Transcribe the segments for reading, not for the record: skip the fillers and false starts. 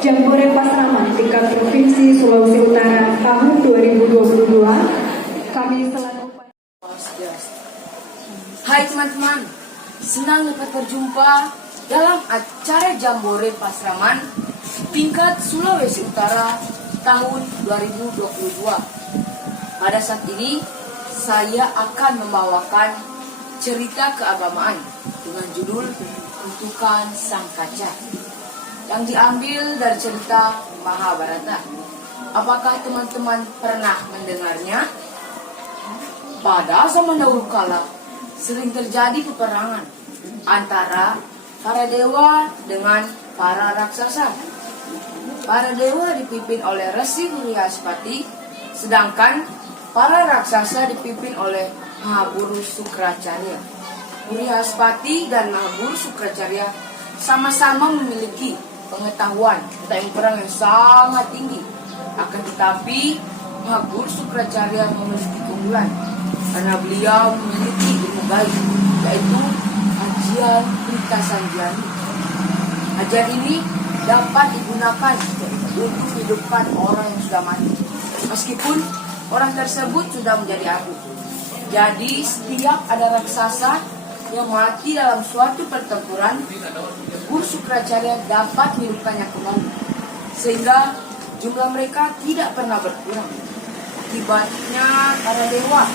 Jambore Pasraman tingkat Provinsi Sulawesi Utara tahun 2022, kami selaku Hai teman-teman, senang dapat berjumpa dalam acara Jambore Pasraman tingkat Sulawesi Utara tahun 2022. Pada saat ini, saya akan membawakan cerita keagamaan dengan judul Kutukan Sang Kaca yang diambil dari cerita Mahabharata. Apakah teman-teman pernah mendengarnya? Pada zaman dahulu kala, sering terjadi peperangan antara para dewa dengan para raksasa. Para dewa dipimpin oleh Resi Huryaspati, sedangkan para raksasa dipimpin oleh Mahaguru Sukracarya. Huryaspati dan Mahaguru Sukracarya sama-sama memiliki pengetahuan tentang perang yang sangat tinggi. Akan tetapi Mahaguru Sukracarya memiliki keunggulan karena beliau memiliki ilmu gaib, yaitu ajian Prita Sanjani. Ajian ini dapat digunakan untuk menghidupkan orang yang sudah mati, meskipun orang tersebut sudah menjadi abu. Jadi setiap ada raksasa yang mati dalam suatu pertempuran, Guru Sukracarya dapat menghidupkannya kembali, sehingga jumlah mereka tidak pernah berkurang. Akibatnya para dewa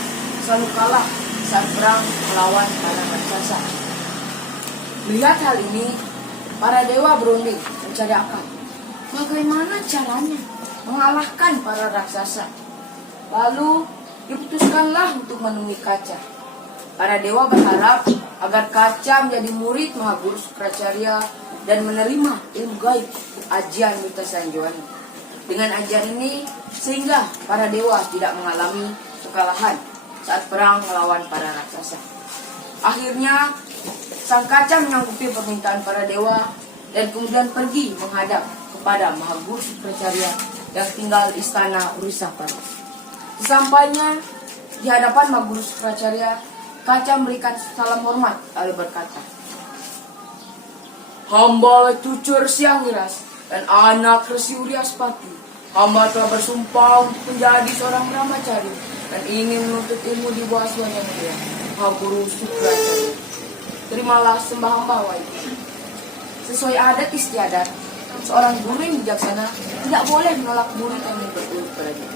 selalu kalah saat perang melawan para raksasa. Melihat hal ini, para dewa berunding mencari akal. Bagaimana caranya mengalahkan para raksasa? Lalu diputuskanlah untuk menemui Kaca. Para dewa berharap agar Kaca menjadi murid Mahaguru Sukracarya dan menerima ilmu gaib ajian Prita Sanjani. Dengan ajian ini, sehingga para dewa tidak mengalami kekalahan saat perang melawan para raksasa. Akhirnya, Sang Kaca menyanggupi permintaan para dewa dan kemudian pergi menghadap kepada Mahaguru Sukracarya yang tinggal di istana Urisapati. Sesampainya di hadapan Mahaguru Sukracarya, Kaca memberikan salam hormat lalu berkata, "Hamba Tucur Siangwiras dan anak Resi Huryaspati, hamba telah bersumpah untuk menjadi seorang brahmacari dan ingin menuntut ilmu di bawah Sunan yang mulia, Mahaguru Sukracarya. Terimalah sembah hamba wahai." Sesuai adat istiadat, seorang guru yang bijaksana tidak boleh menolak murid yang berilmu padanya.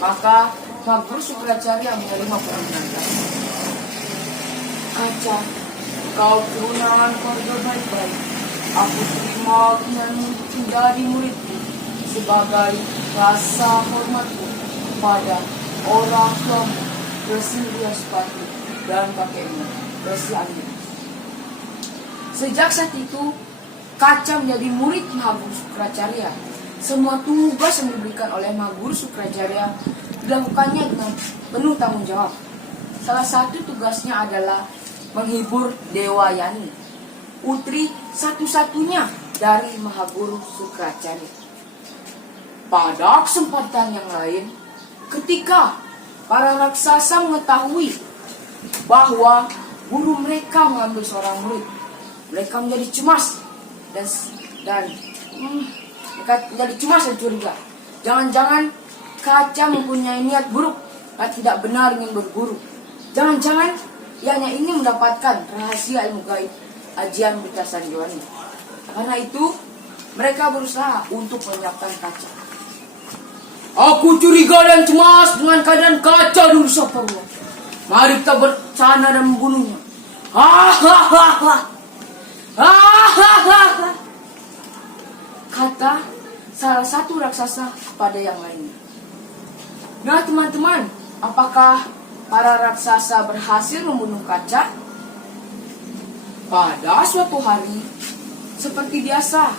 Maka Mahaguru Sukracarya menerima permintaan Kaca. "Kaca, kau keturunan keluarga baik-baik. Aku terima keinginanmu untuk menjadi muridku sebagai rasa hormatku kepada orang tuamu, Resi Huryaspati, dan kakekmu, Resi Anggiras." Sejak saat itu, Kaca menjadi murid Mahaguru Sukracarya. Semua tugas yang diberikan oleh Mahaguru Sukracarya dilakukannya dengan penuh tanggung jawab. Salah satu tugasnya adalah menghibur Dewa Yani, putri satu-satunya dari Mahaguru Sukracarya. Pada kesempatan yang lain, ketika para raksasa mengetahui bahwa guru mereka mengambil seorang murid, mereka menjadi cemas dan mereka menjadi cemas dan curiga. Jangan-jangan Kaca mempunyai niat buruk dan tidak benar ingin berguru. Jangan-jangan ia hanya ingin mendapatkan rahasia ilmu gaib ajian Prita Sanjani. Karena itu mereka berusaha untuk menyiapkan Kaca. "Aku curiga dan cemas dengan keadaan Kaca di Urisapati. Mari kita berencana dan membunuhnya." Hahaha, kata salah satu raksasa kepada yang lainnya. Nah teman-teman, apakah para raksasa berhasil membunuh Kaca? Pada suatu hari, seperti biasa,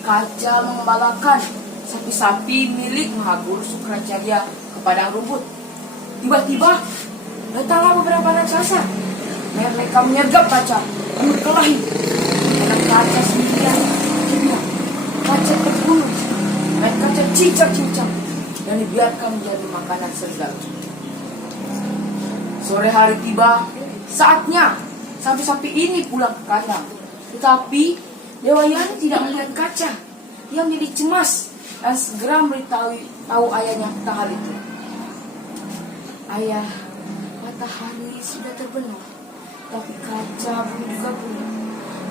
Kaca mengembalakan sapi-sapi milik Mahaguru Sukracarya ke padang rumput. Tiba-tiba, datanglah beberapa raksasa. Mereka menyergap Kaca dan berkelahi. Karena Kaca sendirian, dia bilang, Kaca terbunuh. Dan Kaca cincang-cincang dan dibiarkan menjadi makanan serigala. Sore hari tiba, saatnya sapi-sapi ini pulang ke kandang. Tetapi Dewayani tidak melihat kaca. Dia menjadi cemas dan segera tahu ayahnya tentang hal itu. Ayah, matahari sudah terbenam, tapi kaca belum juga pulang.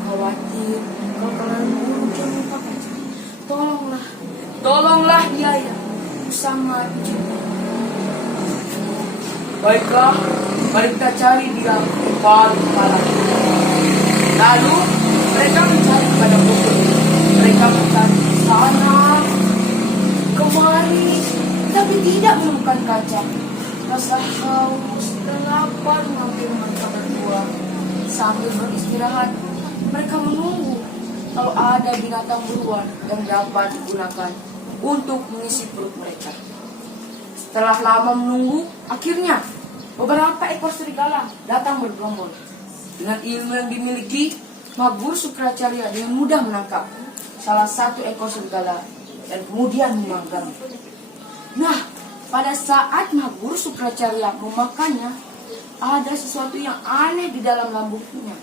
Khawatir kau akan buruk yang lupa kaca. Tolonglah dia ya, sangat cinta. Baiklah, mari kita cari dia di paling malam. Lalu mereka mencari pada pokok. Mereka mencari sana, kemari, tapi tidak menemukan kaca. Rasa haus dan lapar makin mereka berdua. Sambil beristirahat, mereka menunggu kalau ada binatang buruan yang dapat digunakan untuk mengisi perut mereka. Setelah lama menunggu, akhirnya beberapa ekor serigala datang bergerombol. Dengan ilmu yang dimiliki, Maguru Sukracarya dengan mudah menangkap salah satu ekor serigala dan kemudian memanggang. Nah, pada saat Maguru Sukracarya memakannya, ada sesuatu yang aneh di dalam lambungnya.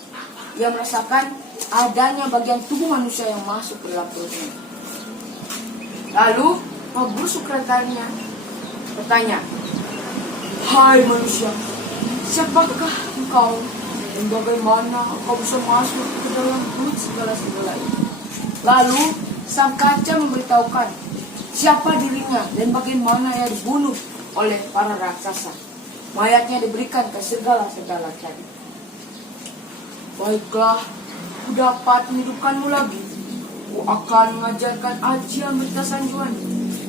Ia merasakan adanya bagian tubuh manusia yang masuk ke dalam perutnya. Lalu Maguru Sukracarya bertanya, "Hai manusia, siapakah engkau dan bagaimana engkau bisa masuk ke dalam perut segala-segala ini?" Lalu sang kaca memberitahukan siapa dirinya dan bagaimana ia dibunuh oleh para raksasa. Mayatnya diberikan ke segala-segala tadi. Baiklah, ku dapat menghidupkanmu lagi. Ku akan mengajarkan ajian berita sanjuan.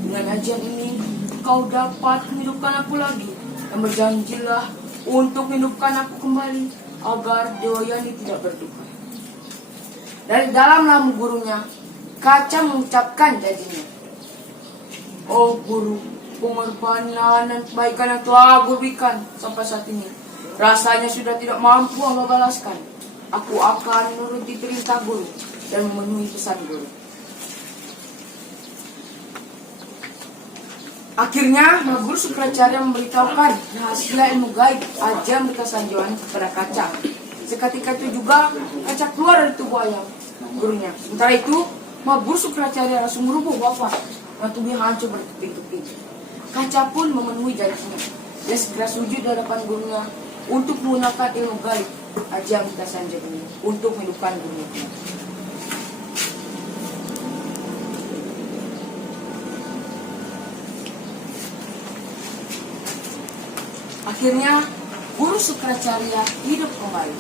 Dengan ajian ini, kau dapat menghidupkan aku lagi. Dan berjanjilah untuk menghidupkan aku kembali agar Dewayani tidak berduka. Dari dalam lambung gurunya, kaca mengucapkan janjinya. Oh guru, pengorbanan dan kebaikan yang telah aku berikan sampai saat ini, rasanya sudah tidak mampu hamba balaskan. Aku akan menuruti perintah guru dan memenuhi pesan guru. Akhirnya Maguru Sukracarya memberitahukan rahasia ilmu gaib ajian berita sanjuan kepada kaca. Seketika itu juga kaca keluar dari tubuh ayam gurunya. Sementara itu Maguru Sukracarya langsung merubuh wafat dan tubuhnya hancur berkeping-keping. Kaca pun memenuhi janjinya. Dia segera sujud di hadapan gurunya untuk menggunakan ilmu gaib ajian berita sanjuan ini untuk menghidupkan gurunya. Akhirnya Guru Sukracarya hidup kembali.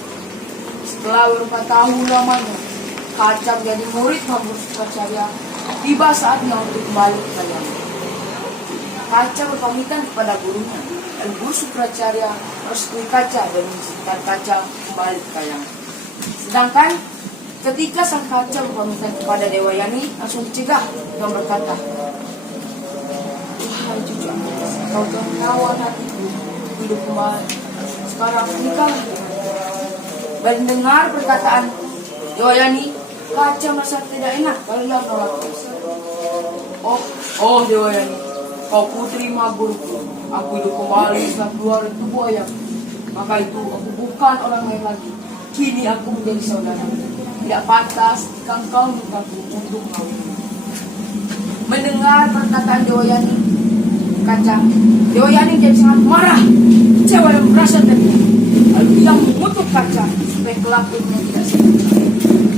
Setelah beberapa tahun lamanya, kaca menjadi murid Maguru Sukracarya. Tiba saatnya untuk kembali ke kalian. Kaca berpamitan kepada gurunya, dan Guru Sukracarya merestui kaca dan mengizinkan kaca kembali ke kalian. Sedangkan ketika sang kaca berpamitan kepada Dewayani, langsung dicegah dengan berkata, "Wahai cucu aku, kau telah merawat hatiku hidup kembali. Sekarang menikahlah." Mendengar perkataan Dewayani, kaca merasa tidak enak kalau ia menolak. Oh Dewayani, kau putri Maguru. Aku hidup kembali setelah keluar dari tubuh ayam. Maka itu aku bukan orang lain lagi. Kini aku menjadi saudara. Tidak pantas jika engkau mintaku untuk mengawinmu. Mendengar perkataan Dewayani, Dewayani jadi sangat marah, kecewa dan merasa terhina. Lalu ia mengutuk kaca supaya kelak ilmunya tidak sia-sia.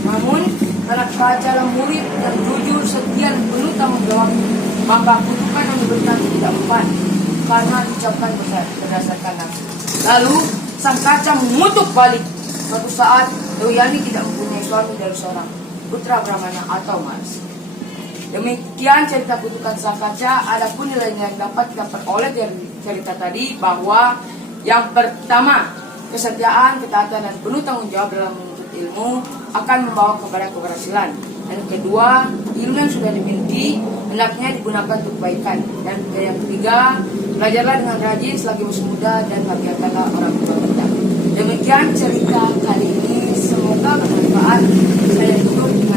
Namun karena kaca adalah murid yang jujur, setia dan penuh tanggung jawab, maka kutukan yang diberikan tidak mempan karena diucapkan berdasarkan nafsu. Lalu sang kaca mengutuk balik. Suatu saat Dewayani tidak mempunyai suami dari seorang putra Brahmana atau Mahasi. Demikian cerita kutukan sang kaca. Adapun nilai yang dapat kita peroleh dari cerita tadi bahwa yang pertama, kesetiaan, ketaatan dan penuh tanggung jawab dalam menuntut ilmu akan membawa kepada keberhasilan. Dan kedua, ilmu yang sudah dimiliki hendaknya digunakan untuk kebaikan. Dan yang ketiga, belajarlah dengan rajin selagi masih muda dan bahagiakanlah orang tua kita. Demikian cerita kali ini, semoga bermanfaat. Saya tutup dengan